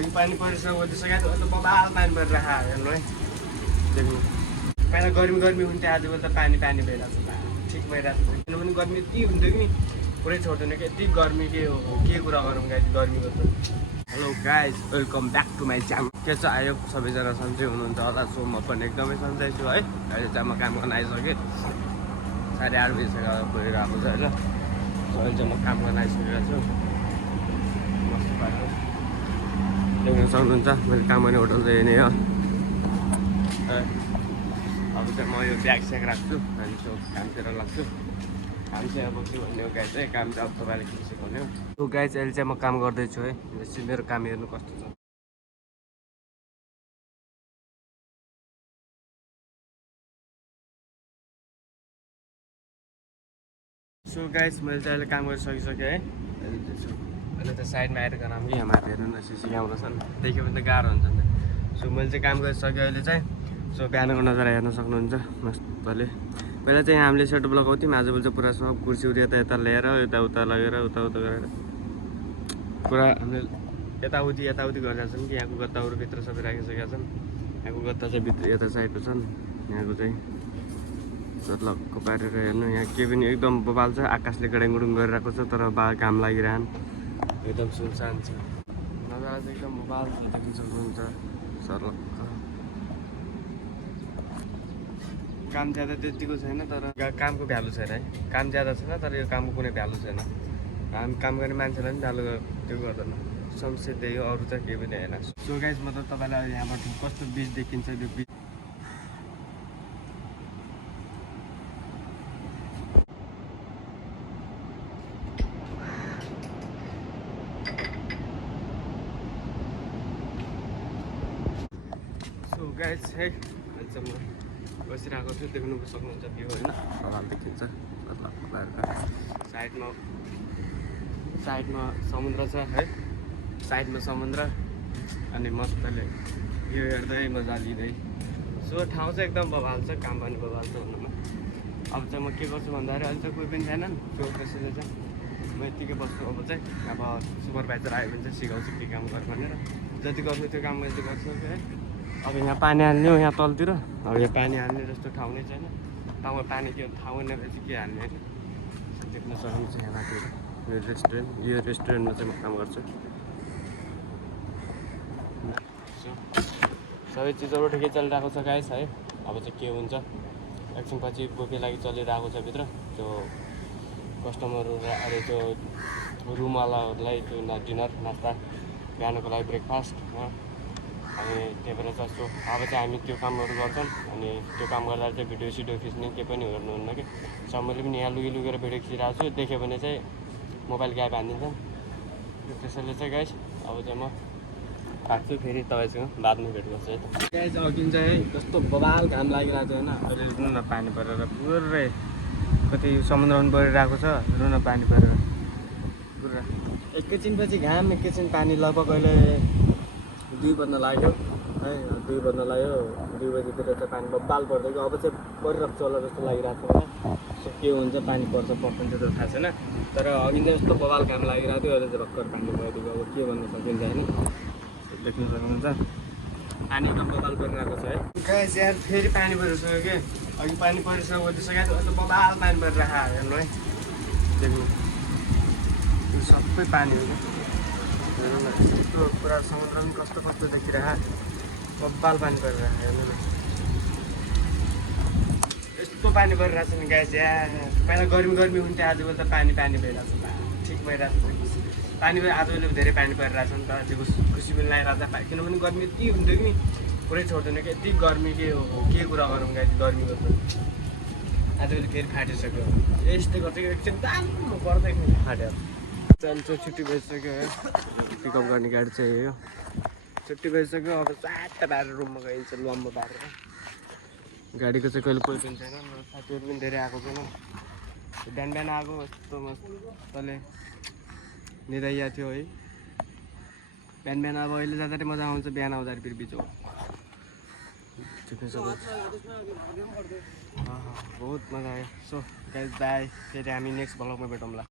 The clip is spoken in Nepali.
अघि पानी परिसक्यो अन्त बबाल पानी परिरहेको हेर्नु है देख्नु पहिला गर्मी हुन्थ्यो आजकल त पानी भइरहेको छ ठिक भइरहेको छ किनभने गर्मी यति हुन्थ्यो कि पुरै छोड्दैन कि यति गर्मी के कुरा गरौँ गाइज गर्मीको त hello guys welcome back to my channel के छ आयो सबैजना सन्चै हुनुहुन्छ होला सो म पनि एकदमै सन्चै छु है अहिले चाहिँ म काम गर्न आइसकेँ 8:30 बजीसम्म गइरहेको छ होइन सो अहिले चाहिँ म काम गर्न आइसकेको छु मस्त पारेर देख्न सक्नुहुन्छ मैले काम गर्ने होटल चाहिँ नै हो अब चाहिँ म यो ब्याग स्याग राख्छु अनि त्यो कामतिर लाग्छु काम चाहिँ अब के भन्ने हो गाई चाहिँ काम चाहिँ अब तपाईँले के सिकाउने हो त्यो गाई चाहिँ अहिले चाहिँ म काम गर्दैछु है मेरो काम हेर्नु कस्तो छ सो गाइस मैले चाहिँ अहिले काम गरिसकिसकेँ है अहिले त साइडमा आएर काम कि यहाँ माथि हेर्नु न सिसी क्यामेरा छ नि देख्यो भने त गाह्रो हुन्छ नि सो मैले चाहिँ काम गरिसकेँ अहिले चाहिँ सो बिहानको नजारा हेर्न सक्नुहुन्छ मजाले पहिला चाहिँ हामीले सेटअप लगाउँथ्यौँ आजभोलि चाहिँ पुरा सब कुर्सीहरू यता लिएर यताउता लगेर उताउता गरेर पुरा हामीले यताउति गरिरहेको छौँ कि यहाँको गत्ताहरू भित्र सबै राखिसकेका छन् यहाँको गत्ता चाहिँ भित्र यता साइडको छन् यहाँको चाहिँ सतलक्क पारेर हेर्नु यहाँ के पनि एकदम बबाल छ आकाशले गडाङगुडुङ गरिरहेको छ तर घाम लागिरहन् एकदम सुनसान छ नजारा चाहिँ एकदम बबाल छ देख्न सक्नुहुन्छ सतलक्क काम ज्यादा त्यतिको छैन तर कामको भ्यालु छैन है काम ज्यादा छैन तर यो कामको कुनै भ्यालु छैन काम गर्ने मान्छेलाई पनि भ्यालु त्यो गर्दैन समस्या त्यही हो अरू चाहिँ केही पनि होइन सो गाइस म त तपाईँलाई यहाँबाट कस्तो बिच देखिन्छ त्यो बिच सो गाइस है अहिले चाहिँ म बसिरहेको छु देख्नु सक्नुहुन्छ भ्यू होइन बबाल देखिन्छ साइडमा समुद्र छ है साइडमा समुद्र अनि मजाले भ्यू हेर्दै मजा लिँदै सो ठाउँ चाहिँ एकदम बबाल छ काम पनि बबाल छ भन्नुमा अब चाहिँ म के गर्छु भन्दाखेरि अहिले चाहिँ कोही पनि छैनन् सो त्यसैले चाहिँ म यत्तिकै बस्छु अब चाहिँ अब सुपरभाइजर आयो भने चाहिँ सिकाउँछु के काम गर भनेर जति गर्नु त्यो काम मैले गर्छु है अब यहाँ पानी हाल्ने हो यहाँ तलतिर अब यहाँ पानी हाल्ने जस्तो ठाउँ नै छैन ठाउँमा पानी के थाहा हुने रहेछ के हाल्ने होइन देख्न सक्नुहुन्छ यहाँ माथि यो रेस्टुरेन्टमा चाहिँ म काम गर्छु सबै चिजहरू ठिकै चलिरहेको छ गाइस है अब चाहिँ के हुन्छ एकछिनपछि बोके लागि चलिरहेको छ भित्र त्यो कस्टमरहरू अरे त्यो रुमवालाहरूलाई त्यो डिनर नास्ता बिहानको लागि ब्रेकफास्ट हो अनि त्यही भएर जस्तो अब चाहिँ हामी त्यो कामहरू गर्छौँ अनि त्यो काम गर्दा चाहिँ भिडियो सिडियो खिच्ने केही पनि हेर्नुहुन्न कि मैले पनि यहाँ लुगेर भिडियो खिचिरहेको छु देख्यो भने चाहिँ मोबाइल गायब हानिदिन्छन् त्यसैले चाहिँ गाइस अब चाहिँ म काट्छु फेरि तपाईँसँग बादमा भेट गर्छु है त गाइस अघि चाहिँ कस्तो बबाल घाम लागिरहेको थियो होइन अहिले रुन न पानी परेर पुरै कति समुद्रमा पनि परिरहेको छ रुन पानी परेर पुरा एकैछिनपछि घाम एकैछिन पानी लगभग अहिले 2 बज्न लाग्यो है 2 बज्न लाग्यो 2 बजीतिर चाहिँ पानी बबाल पर्दै अब चाहिँ परिरहेको छ होला जस्तो लागिरहेको छ सो के हुन्छ पानी पर्दैन त्यो थाहा छैन तर अघि चाहिँ यस्तो बबाल काम लागिरहेको थियो अहिले चाहिँ भर्खर पानी भइदिएको अब के भन्नु सकिन्छ होइन देख्न सक्नुहुन्छ पानी एकदम बबाल परिरहेको छ है गाइस यार फेरि पानी परिसक्यो कि अघि पानी परिसक्यो अन्त बबाल पानी परिरहेको हेर्नु है देख्नु यो सबै पानी हो हेर्नु न यस्तो पुरा समुद्र पनि कस्तो देखिरहेको बब्बाल पानी परिरहेको हेर्नु न यस्तो पानी परिरहेको छ नि गाइस यहाँ पहिला गर्मी हुन्थ्यो आजभोलि त पानी भइरहेको छ ठिक भइरहेको छ पानी आजभोलि धेरै पानी परिरहेको छ नि त त्यो खुसी पनि लागिरहेको छ किनभने गर्मी यति हुन्थ्यो कि पुरै छोड्दैन कि यति गर्मी के कुरा गरौँ गाइस गर्मीको त आजभोलि फेरि फाटिसक्यो यस्तै गर्छ कि एकछिन दाम पर्दै फाट्यो चल्छ छुट्टी भइसक्यो है पिकअप गर्ने गाडी चाहिँ हो छुट्टी भइसक्यो अब चाट्टा पारेर रुममा गइन्छ लम्बो पारेर गाडीको चाहिँ कहिले कोही पनि छैन साथीहरू पनि धेरै आएको छैन बिहान आएको यस्तो मजाले निदाइएको थियो है बिहान अब अहिले जाँदाखेरि मजा आउँछ बिहान आउँदाखेरि फेरि बिचो बहुत मजा आयो सो गाइस बाई फेरि हामी नेक्स्ट भ्लगमा भेटौँला